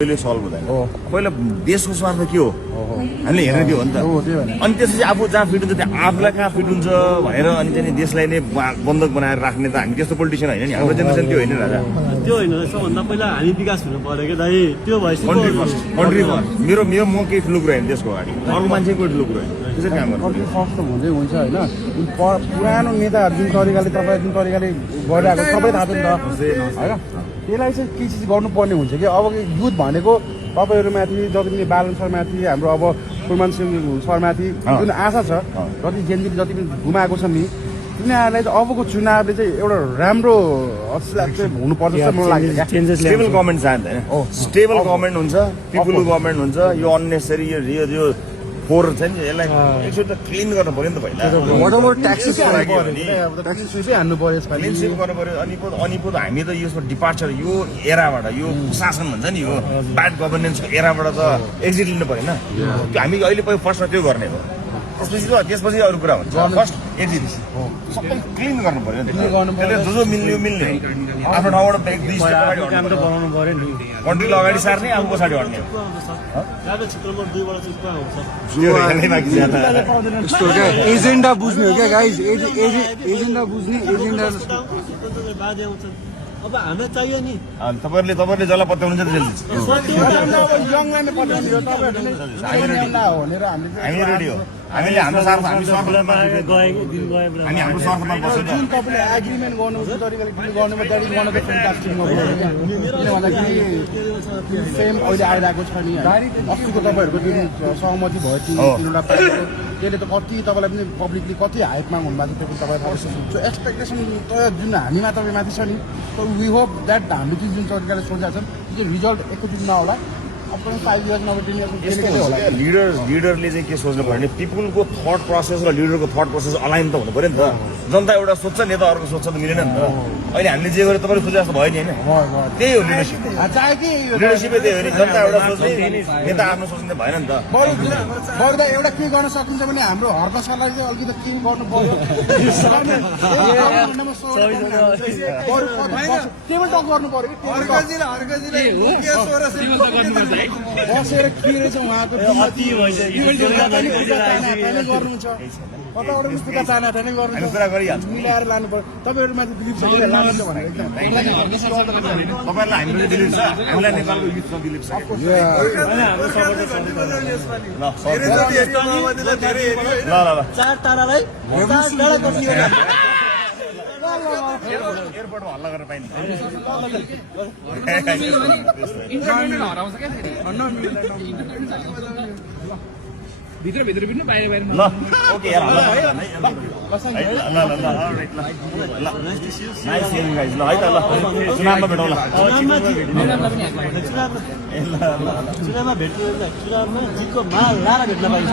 पहिले सल्भ हुँदैन पहिला देशको स्वार्थ के हो हामीले हेर्ने त्यो हो नि त अनि त्यसपछि आफू जहाँ फिट हुन्छ त्यहाँ आफूलाई कहाँ फिट हुन्छ भनेर अनि चाहिँ देशलाई नै बन्धक बनाएर राख्ने त हामी त्यस्तो पोलिटिसियन होइन नि हाम्रो जेनेरेसन त्यो होइन राजा त्यो होइन सबभन्दा पहिला हामी विकास हुनु पर्यो कि दाइ त्यो भएपछि कन्ट्री फर्स्ट मेरो म केही ठुलो कुरा होइन त्यसको अगाडि अरू मान्छे कोही ठुलो कुरा होइन त्यसरी काम गर्नु फर्स्ट त हुँदै हुन्छ होइन पुरानो नेताहरू जुन तरिकाले तपाईँ जुन तरिकाले गरिरहेको सबै थाहा छ नि त होइन त्यसलाई चाहिँ के चिज गर्नुपर्ने हुन्छ कि अब युथ भनेको तपाईँहरूमाथि जति पनि बालन सरमाथि हाम्रो अब कुलमान सिंह सरमाथि जुन आशा छ जति जेनजी जति पनि गुमाएको छ नि तिनीहरूलाई चाहिँ अबको चुनावले चाहिँ एउटा राम्रो चाहिँ हुनुपर्छ जस्तो मलाई लाग्छ स्टेबल गभर्मेन्ट चाहँदैन स्टेबल गभर्मेन्ट हुन्छ पिपुल गभर्मेन्ट हुन्छ यो अन्नेसरी यो फोहोर छ नि यसलाई एकचोटि क्लिन गर्नु पर्यो नि त पहिला ट्याक्सेस हान्नु पर्यो क्लिन स्विप गर्नु पर्यो अनि पो हामी त यसमा डिपार्चर यो एराबाट यो शासन भन्छ नि यो ब्याड गभर्नेन्सको एराबाट त एक्जिट लिनु परेन हामी अहिले फर्स्टमा त्यो गर्ने हो त्यसपछि अरू कुरा हुन्छ फर्स्ट एक्जिट सबै क्लिन गर्नु पर्यो त्यसले जो मिल्ने आफ्नो ठाउँबाट दुई स्टेप अगाडि बनाउनु पर्यो नि कन्ट्रीलाई अगाडि सार्ने आफू पछाडि हट्ने एजेन्डा बुझ्ने हो क्या गाइज एजेन्डा बुझ्ने एजेन्डा अब हामीलाई चाहियो नि तपाईँहरूले जसलाई पत्याउनुहुन्छ हामी रेडी हो हामीले हाम्रो स्वार्थमा बस्छौँ जुन तपाईँले एग्रिमेन्ट गर्नुहुन्छ तरिकाले गर्नुमा त्यहाँदेखि गर्नु त फ्यान्टास्टिक किन भन्दाखेरि सेम अहिले आइरहेको छ नि अस्तिको तपाईँहरूको जुन सहमति भयो तिनवटा पार्टीको त्यसले त कति तपाईँलाई पनि पब्लिकली कति हाइपमा हुनुभएको थियो तपाईँ सो एक्सपेक्टेसन त जुन हामीमा तपाईँमाथि छ नि वी होप द्याट हामीले चाहिँ जुन तरिकाले सोचेका छन् त्यो रिजल्ट एकैचोटि नहोला अपकमिङ 5 इयर्स नभए 10 इयर्स लिडरले चाहिँ के सोच्नु पर्यो भने पिपुलको थट प्रोसेस र लिडरको थट प्रोसेस अलाइन त हुनु पर्यो नि त जनता एउटा सोच्छ नेता अर्को सोच्छ त मिलेन नि त अहिले हामीले जे गरेर तपाईँले सोचे जस्तो भयो नि होइन त्यही हो लिडरसिप लिडरसिपै त्यही हो नि जनता एउटा सोच्ने नेता आफ्नो सोच्ने भएन नि त बरु एउटा के गर्न सकिन्छ भने हाम्रो हर्कसलाई चाहिँ अलिकति के गर्नु पर्यो टेबल टक गर्नु पर्यो बसेर के रहेछ उहाँको गर्नुहुन्छ कताबाट पुस्तिका चाहना नै गर्नु मिलाएर लानु पर्यो तपाईँहरूमाथि दिलीप छ तपाईँलाई हाम्रो दिलीप छ हामीलाई नेपालको युथ छ दिलीप छ ल चार तारालाई एयरपोर्टमा हल्ला गरेर पाइन्छ भित्र पनि बाहिर बाहिर ल ओके यार हल्ला ल है त ल चुनावमा भेटौँ ल चुनावमा भेट्नु चुनावमा जितको माल लाएर भेट्न पाइन्छ